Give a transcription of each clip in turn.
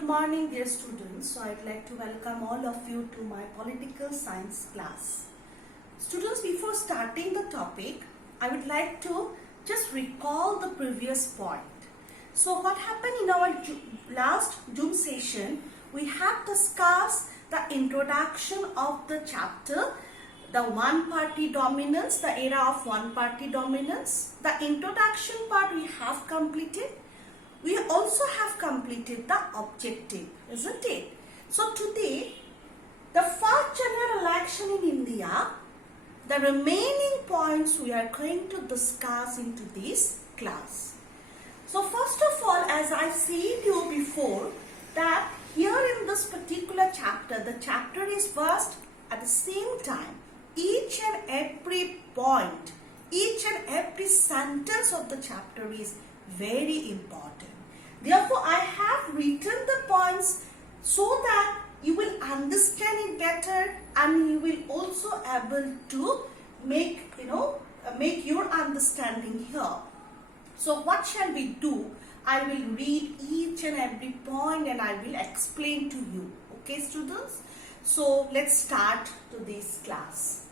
good morning dear students. So I'd like to welcome all of you to my political science class. Students, before starting the topic, I would like to just recall the previous point. So what happened in our last Zoom session, we have discussed the introduction of the chapter, the one-party dominance, the era of one-party dominance. The introduction part we have completed. We also have completed the objective, isn't it? So today, the first general election in India, the remaining points we are going to discuss into this class. So first of all, as I said you before, that here in this particular chapter, the chapter is vast. At the same time, each and every point, each and every sentence of the chapter is very important. Therefore, I have written the points so that you will understand it better and you will also able to make your understanding here. So what shall we do? I will read each and every point and I will explain to you. Okay, students? So let's start to this class.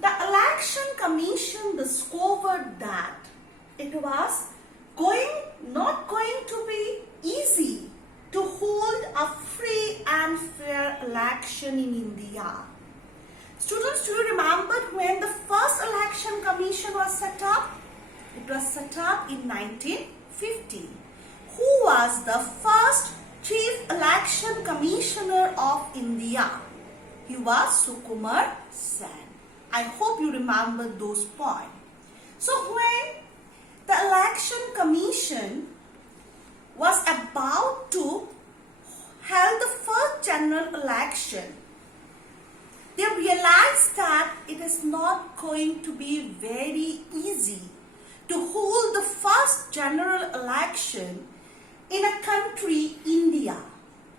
The Election Commission discovered that it was not going to be easy to hold a free and fair election in India. Students, do you remember when the first Election Commission was set up? It was set up in 1950. Who was the first Chief Election Commissioner of India? He was Sukumar Sen. I hope you remember those points. So when the Election Commission was about to hold the first general election, they realized that it is not going to be very easy to hold the first general election in a country, India,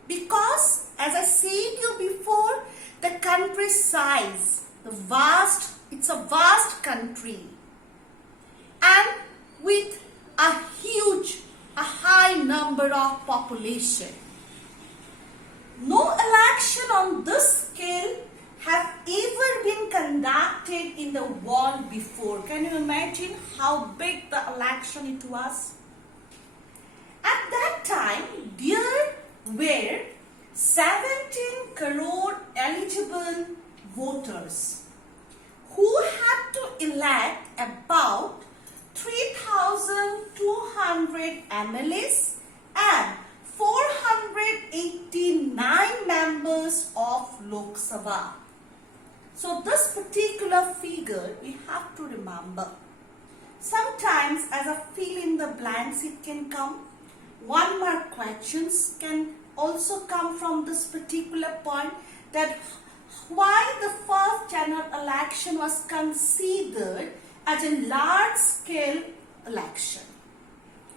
because as I said you before, the country size, it's a vast country, and with a high number of population. No election on this scale have ever been conducted in the world before. Can you imagine how big the election it was? At that time, there were 17 crore eligible voters who had to elect about 3,200 MLAs and 489 members of Lok Sabha. So this particular figure we have to remember. Sometimes as a fill in the blanks it can come. One mark questions can also come from this particular point, that why the first general election was considered as a large scale election,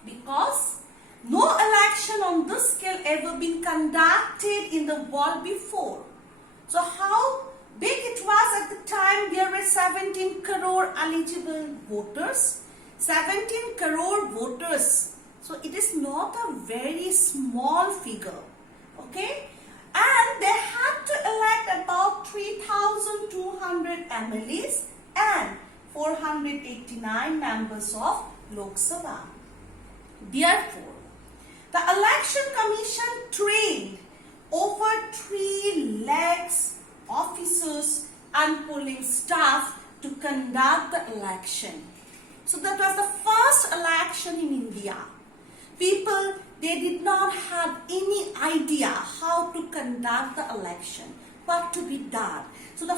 because no election on this scale ever been conducted in the world before. So how big it was at the time? There were 17 crore eligible voters, 17 crore voters. So it is not a very small figure, okay? And they had to elect about 3,200 MLAs and 489 members of Lok Sabha. Therefore, the Election Commission trained over 3 lakhs officers and polling staff to conduct the election. So that was the first election in India. People, they did not have any idea how to conduct the election, what to be done. So the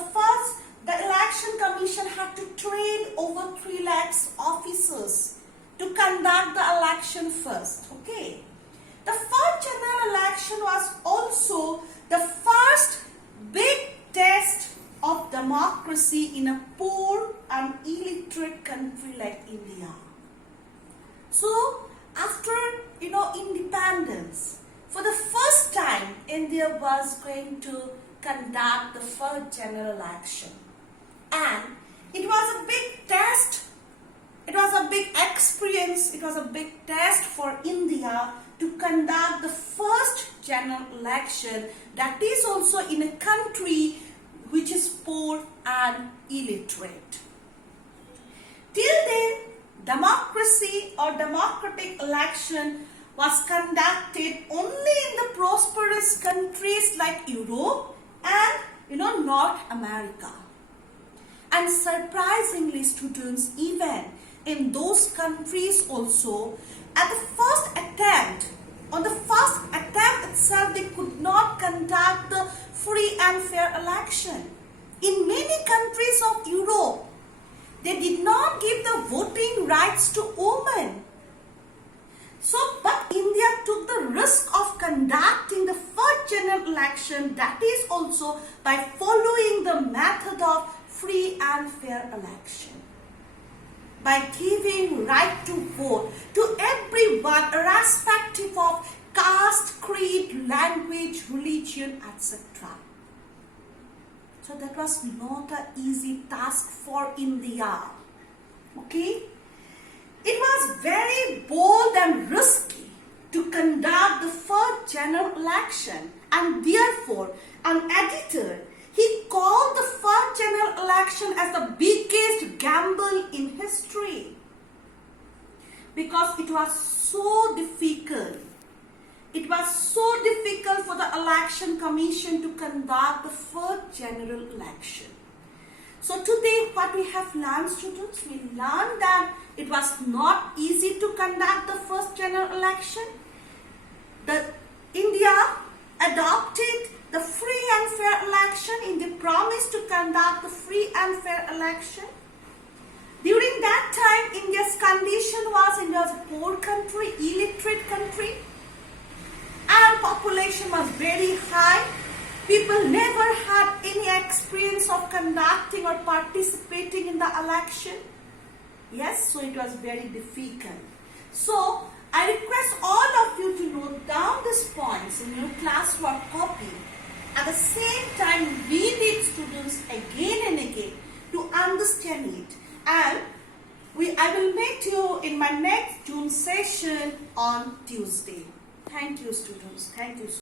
Election Commission had to train over 3 lakhs officers to conduct the election first. Okay. The first general election was also the first big test of democracy in a poor and illiterate country like India. So after independence, for the first time India was going to conduct the first general election, and it was a big test. It was a big experience. It was a big test for India to conduct the first general election, that is also in a country which is poor and illiterate. Till then, democracy or democratic election was conducted only in the prosperous countries like Europe and North America. And surprisingly, students, even in those countries also, at the first attempt, itself, they could not conduct the free and fair election. In many countries of Europe, they did not give the voting rights to women. But India took the risk of conducting the first general election, that is also by following the method of free and fair election. By giving right to vote to everyone, irrespective of caste, creed, language, religion, etc. So that was not an easy task for India. Okay? It was very bold and risky to conduct the first general election, and therefore an editor, he called the first general election as the biggest gamble in history, because it was so difficult. It was so difficult for the election commission to conduct the first general election. So today what we have learned, students, we learned that it was not easy to conduct the first general election. India adopted the free and fair election in the promise to conduct the free and fair election. During that time, India's condition was India was a poor country, illiterate country, and population was very high. People never had any experience of conducting or participating in the election. Yes, so it was very difficult. So I request all of you to note down these points in your classwork copy. At the same time, read it, students, again and again to understand it. And I will meet you in my next June session on Tuesday. Thank you, students. Thank you.